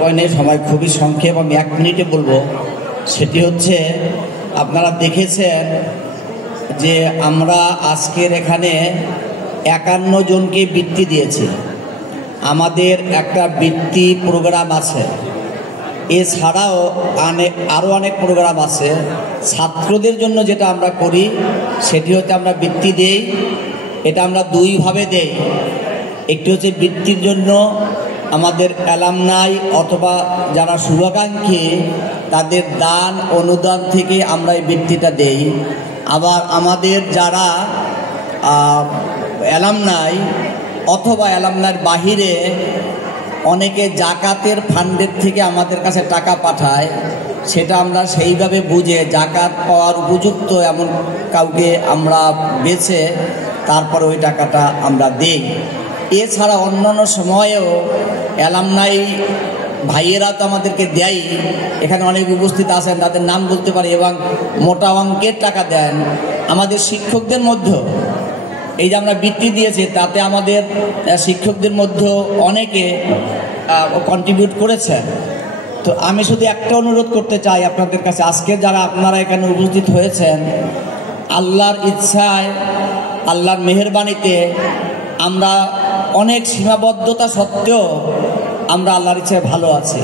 পয়েন্টে সবাই খুবই সংক্ষেপ, আমি 1 মিনিটে বলবো। সেটি হচ্ছে, আপনারা দেখেছেন যে আমরা আজকের এখানে 51 জনকে বৃত্তি দিয়েছি। আমাদের একটা বৃত্তি প্রোগ্রাম আছে, এছাড়াও আরও অনেক প্রোগ্রাম আছে। ছাত্রদের জন্য যেটা আমরা করি সেটি হচ্ছে আমরা বৃত্তি দেই। এটা আমরা দুইভাবে দেই। একটি হচ্ছে বৃত্তির জন্য আমাদের অ্যালামনাই অথবা যারা শুভাকাঙ্ক্ষী তাদের দান অনুদান থেকে আমরা এই বৃত্তিটা দেই। আবার আমাদের যারা অ্যালামনাই অথবা অ্যালামনাইয়ের বাহিরে অনেকে জাকাতের ফান্ডের থেকে আমাদের কাছে টাকা পাঠায়, সেটা আমরা সেইভাবে বুঝে জাকাত পাওয়ার উপযুক্ত এমন কাউকে আমরা বেছে তারপর ওই টাকাটা আমরা দিই। এছাড়া অন্যান্য সময়েও অ্যালামনাই ভাইয়েরা তো আমাদেরকে দেয়, এখানে অনেক উপস্থিত আছেন, তাদের নাম বলতে পারি, এবং মোটা অঙ্কের টাকা দেন। আমাদের শিক্ষকদের মধ্যেও এই যে আমরা বৃত্তি দিয়েছি, তাতে আমাদের শিক্ষকদের মধ্যেও অনেকে কন্ট্রিবিউট করেছেন। তো আমি শুধু একটা অনুরোধ করতে চাই আপনাদের কাছে, আজকে যারা আপনারা এখানে উপস্থিত হয়েছেন, আল্লাহর ইচ্ছায় আল্লাহর মেহেরবানিতে আমরা অনেক সীমাবদ্ধতা সত্ত্বেও আমরা আল্লাহর ইচ্ছায় ভালো আছি।